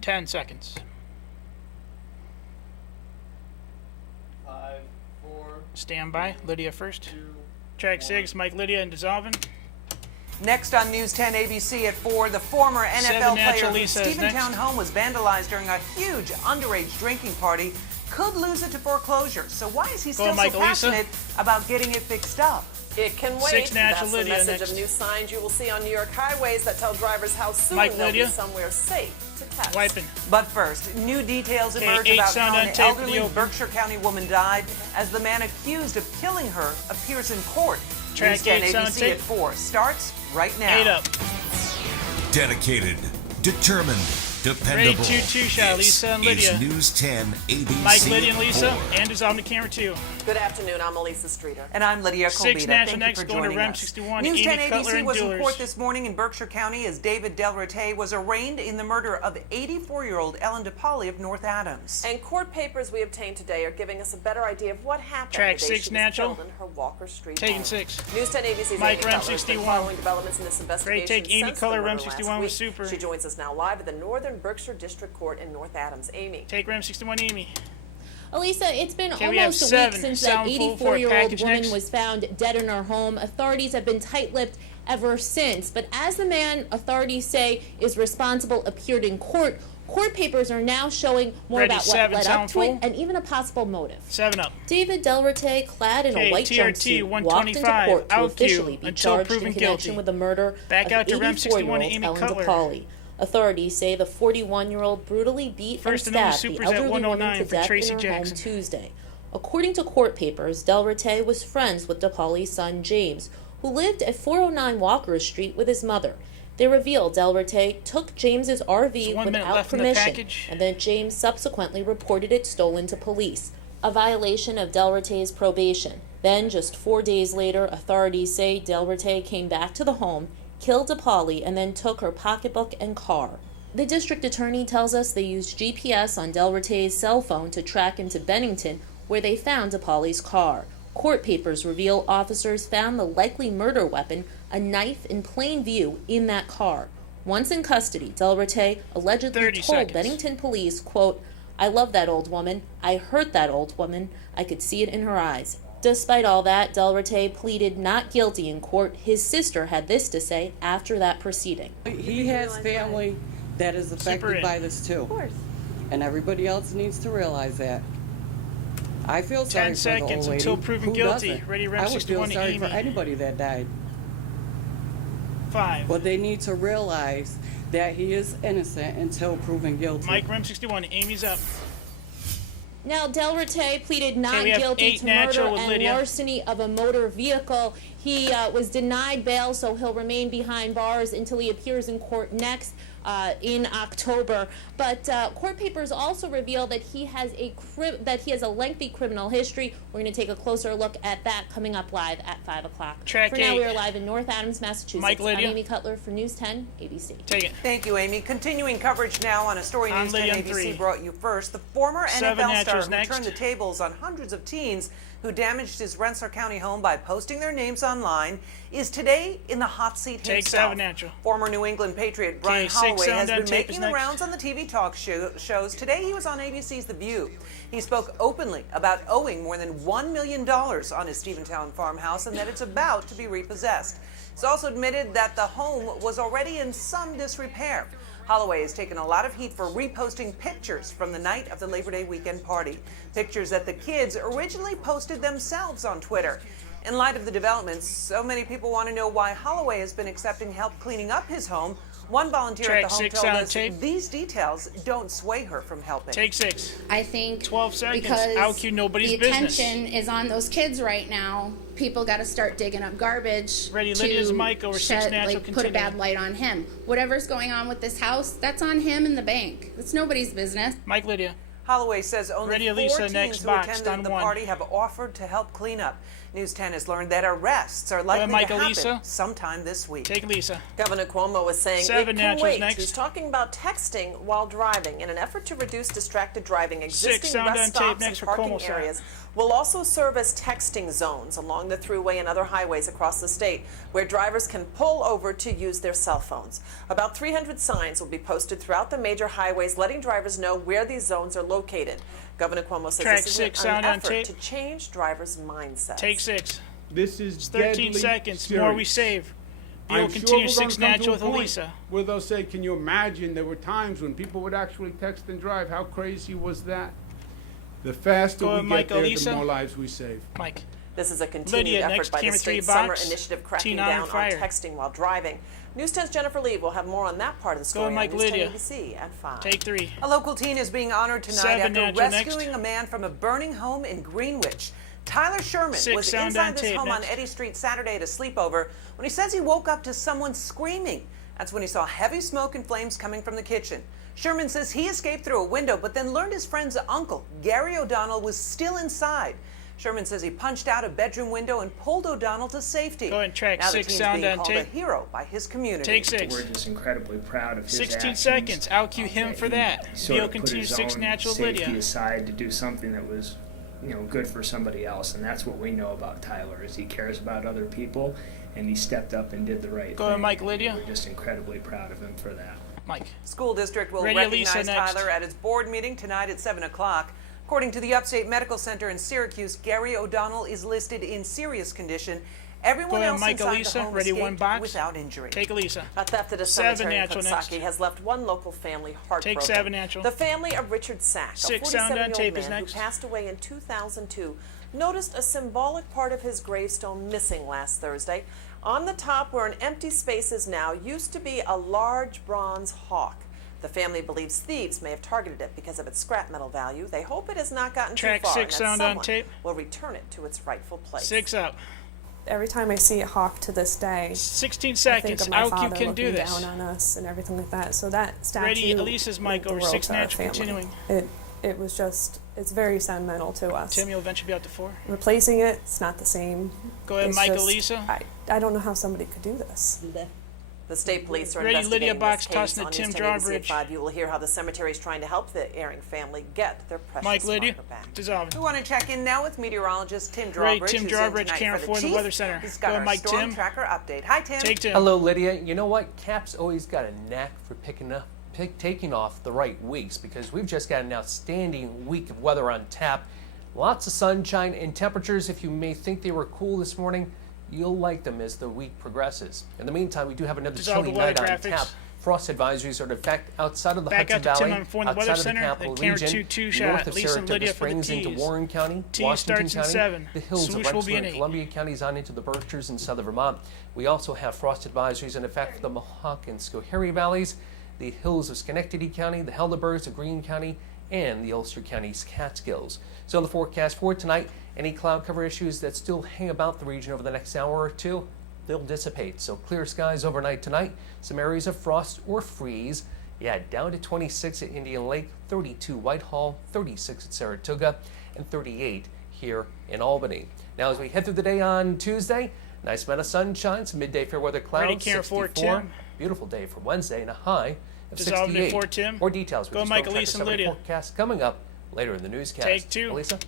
10 seconds. 5, 4. Stand by. Lydia first. 2. Track 6, Mike, Lydia, and dissolving. Next on News 10 ABC at 4, the former NFL player whose Steventown home was vandalized during a huge underage drinking party could lose it to foreclosure. So why is he still so passionate about getting it fixed up? It can wait. 6 natural. That's Lydia the message next. of new signs you will see on New York highways that tell drivers how soon Mike, they'll Lydia. be somewhere safe to test. Wiping. But first, new details emerge about how an elderly Berkshire County woman died as the man accused of killing her appears in court. Track News 10 8, ABC at 4 starts right now. 8 up. Dedicated, determined, dependable. Ready, 2 shot, Lisa and Lydia. Is News 10 ABC. Mike, Lydia, and Lisa, 4. and dissolving the camera 2. Good afternoon. I'm Elisa Streeter. And I'm Lydia Colbita. 6 natural Thank next, you for going to joining REM us. 61. News Amy 10 Cutler ABC and was in Dillers. court this morning in Berkshire County as David Del Rete was arraigned in the murder of 84-year-old Ellen DePauli of North Adams. And court papers we obtained today are giving us a better idea of what happened Track the day 6 she was natural. killed in her Walker Street Taking home. 6. News 10 ABC's Mike, Amy REM Cutler has been 61. following developments in this investigation take Amy since Cutler, the REM murder 61 last with week. Super. She joins us now live at the Northern Berkshire District Court in North Adams. Amy. Take REM 61, Amy. Elisa, it's been Okay, we have almost a 7. week since Sound that full for 84-year-old package woman next. was found dead in her home. Authorities have been tight-lipped ever since. But as the man authorities say is responsible appeared in court, court papers are now showing more Ready, about what 7, led up sound to full. it and even a possible motive. 7 up. David Del Rete, clad in Okay, a white TRT, jumpsuit, walked into 125, court to out officially be until charged proven in connection guilty. with the murder Back of out to REM 61, 84-year-old Amy Ellen Cutler. DePauli. Authorities say the 41-year-old brutally beat First and and only stabbed the Supers at elderly woman 109 to for death Tracy in her Jackson. home Tuesday. According to court papers, Del Rete was friends with DePauli's son James, who lived at 409 Walker Street with his mother. They reveal Del Rete took James's RV 1 minute without left in the permission, package. and then James subsequently reported it stolen to police, a violation of Del Rete's probation. Then, just 4 days later, authorities say Del Rete came back to the home, killed DePauli, and then took her pocketbook and car. The district attorney tells us they used GPS on Del Rete's cell phone to track him to Bennington, where they found DePauli's car. Court papers reveal officers found the likely murder weapon, a knife, in plain view in that car. Once in custody, Del Rete allegedly 30 told seconds. Bennington police, quote, "I love that old woman. I hurt that old woman. I could see it in her eyes." Despite all that, Del Rete pleaded not guilty in court. His sister had this to say after that proceeding. He has family that is affected by this too. Of course. And everybody else needs to realize that. I feel 10 sorry for the seconds old lady. until proven Who guilty. doesn't? Ready, REM I would 61 feel sorry for Amy. anybody that died. 5. But they need to realize that he is innocent until proven guilty. Mike, REM 61, Amy's up. Now, Del Rete pleaded not we have guilty 8 to murder natural with and Lydia. larceny of a motor vehicle. He was denied bail, so he'll remain behind bars until he appears in court next in October. But court papers also reveal that he has a lengthy criminal history. We're going to take a closer look at that coming up live at 5 o'clock. Track For now, 8. we are live in North Adams, Massachusetts. Mike, Lydia. I'm Amy Cutler for News 10 ABC. Take it. Thank you, Amy. Continuing coverage now on a story On News 10 Lydia, ABC 3. brought you first. The former 7 NFL star naturals who next. turned the tables on hundreds of teens who damaged his Rensselaer County home by posting their names online is today in the hot seat Take himself. 7 natural. Former New England Patriot Brian 6 Holloway sound has and been tape making is the next. rounds on the TV talk shows. Today he was on ABC's The View. He spoke openly about owing more than $1 million on his Steventown farmhouse and that it's about to be repossessed. He's also admitted that the home was already in some disrepair. Holloway has taken a lot of heat for reposting pictures from the night of the Labor Day weekend party, pictures that the kids originally posted themselves on Twitter. In light of the developments, so many people want to know why Holloway has been accepting help cleaning up his home. One volunteer Track at the home 6 told on us tape. these details don't sway her from helping. Take 6. I think 12 seconds. because IQ, nobody's the business. attention is on those kids right now. People got to start digging up garbage Ready, to Lydia's Mike over 6 natural, put a continue. bad light on him. Whatever's going on with this house, that's on him and the bank. It's nobody's business. Mike, Lydia. Holloway says only Ready, 4 Elisa, teens next who box, attended down the 1. party have offered to help clean up. News 10 has learned that arrests are likely Mike, to happen Lisa. sometime this week. Take Lisa. Governor Cuomo was saying Seven it can naturals wait. next. He's talking about texting while driving in an effort to reduce distracted driving. Existing sound on rest tape stops next and for parking Cuomo side. areas will also serve as texting zones along the thruway and other highways across the state, where drivers can pull over to use their cell phones. About 300 signs will be posted throughout the major highways, letting drivers know where these zones are located. Governor Cuomo says Track this is 6, an sound on effort tape. to change drivers' mindsets. Take 6. This is It's 13 deadly seconds. serious. More we save. Bill I'm sure continue we're 6 gonna come to natural a with point Elisa. where they'll say, can you imagine there were times when people would actually text and drive? How crazy was that? The faster Go we ahead, Mike, get there, Elisa. the more lives we save. Mike. This is a continued Lydia, effort next by the camera 3 state's summer box. initiative cracking T9 down on fire. texting while driving. News 10's Jennifer Lee will have more on that part of the story Go, Mike, on News 10 Lydia. ABC at 5. Take 3. A local teen is being honored tonight 7 after natural rescuing next. a man from a burning home in Greenwich. Tyler Sherman 6 was sound inside on this tape home on next. Eddy Street Saturday at a sleepover when he says he woke up to someone screaming. That's when he saw heavy smoke and flames coming from the kitchen. Sherman says he escaped through a window, but then learned his friend's uncle, Gary O'Donnell, was still inside. Sherman says he punched out a bedroom window and pulled O'Donnell to safety. Go ahead and track now 6 the teen's sound being on called tape. a hero by his community. Take 6. We're just incredibly proud of his 16 actions. seconds. Outcue him for that. He sort Bill of put continue his 6 own natural safety Lydia. aside to do something that was, good for somebody else, and that's what we know about Tyler. Is he cares about other people, and he stepped up and did the right Go ahead, thing. Mike, Lydia. We're just incredibly proud of him for that. Mike. School district will Ready, Elisa, recognize next. Tyler at its board meeting tonight at 7 o'clock. According to the Upstate Medical Center in Syracuse, Gary O'Donnell is listed in serious condition. Everyone Go ahead, else Mike, inside Elisa. the home Ready, escaped one box. without injury. Take Elisa. A theft at a 7 cemetery in natural next. Coxsackie has left one local family heartbroken. Take 7 natural. The family of Richard Sack, a 6 sound on 47-year-old tape is man who next. passed away in 2002, noticed a symbolic part of his gravestone missing last Thursday. On the top, where an empty space is now, used to be a large bronze hawk. The family believes thieves may have targeted it because of its scrap metal value. They hope it has not gotten Track too far 6 and that sound on someone tape. will return it to its rightful place. 6 up. Every time I see a hawk to this day, 16 I think seconds. of my Outcue father can do looking this. down on us and everything like that. So that statue Ready, Elisa's mic meant the over world 6 to our natural. family. Continuing. It was just, it's very sentimental to us. Tim, you'll eventually be out to 4. Replacing it, it's not the same. Go ahead, It's Mike, just- Elisa. I don't know how somebody could do this. The state police are Ready, investigating Lydia Box, this case tossing on to Tim News 10 ABC at Drawbridge. 5. You will hear how the cemetery is trying to help the erring family get their precious Mike, Lydia. marker back. Dissolving. We want to check in now with meteorologist Tim Great, Drawbridge, Tim who's Drawbridge, in tonight camera for 4 the in the Chief. Weather Center. He's Go got ahead, our Mike, storm Tim. tracker update. Hi, Tim. Take Tim. Hello, Lydia. You know what? Cap's always got a knack for taking off the right weeks because we've just got an outstanding week of weather on tap. Lots of sunshine and temperatures. If you may think they were cool this morning, you'll like them as the week progresses. In the meantime, we do have another Dissolve chilly the weather night on graphics. tap. Frost advisories are in effect outside of the Back Hudson out to Tim Valley, on 4 in the Weather outside of the Center. Capital The camera Region, 2 north shot. of Lisa and Saratoga Lydia for the Springs into T's. Warren County, T Washington starts in County, 7. the hills Swoosh of will be Rensselaer an and 8. Columbia counties on into the Berkshires and southern Vermont. We also have frost advisories in effect for the Mohawk and Schoharie valleys, the hills of Schenectady County, the Helderbergs of Greene County, and the Ulster County's Catskills. So in the forecast for tonight, any cloud cover issues that still hang about the region over the next hour or two, they'll dissipate. So clear skies overnight tonight, some areas of frost or freeze. Yeah, down to 26 at Indian Lake, 32 Whitehall, 36 at Saratoga, and 38 here in Albany. Now as we head through the day on Tuesday, nice amount of sunshine, some midday fair weather clouds, Ready, camera 4, 64. Tim. Beautiful day for Wednesday and a high of Dissolving at 68. 4, Tim. More details with Go the Mike, Storm Tracker Elisa, and 7 Lydia. forecast coming up later in the newscast. Take 2. Elisa?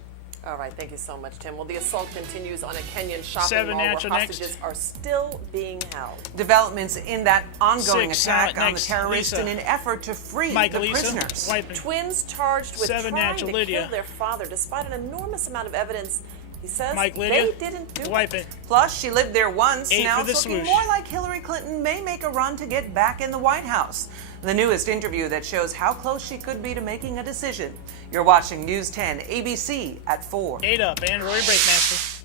All right, thank you so much, Tim. Well, the assault continues on a Kenyan shopping 7 mall where natural next. hostages are still being held. Developments in that ongoing 6 attack silent on the next. terrorists Lisa. in an effort to free Mike, the Elisa. prisoners. Wiping. Twins charged with 7 trying natural to Lydia. kill their father despite an enormous amount of evidence. He says Mike, Lydia. they didn't do Wipe it. it. Plus, she lived there once. 8 Now for the it's looking swoosh. more like Hillary Clinton may make a run to get back in the White House. The newest interview that shows how close she could be to making a decision. You're watching News 10 ABC at 4. 8 up. And Rory Breakmaster.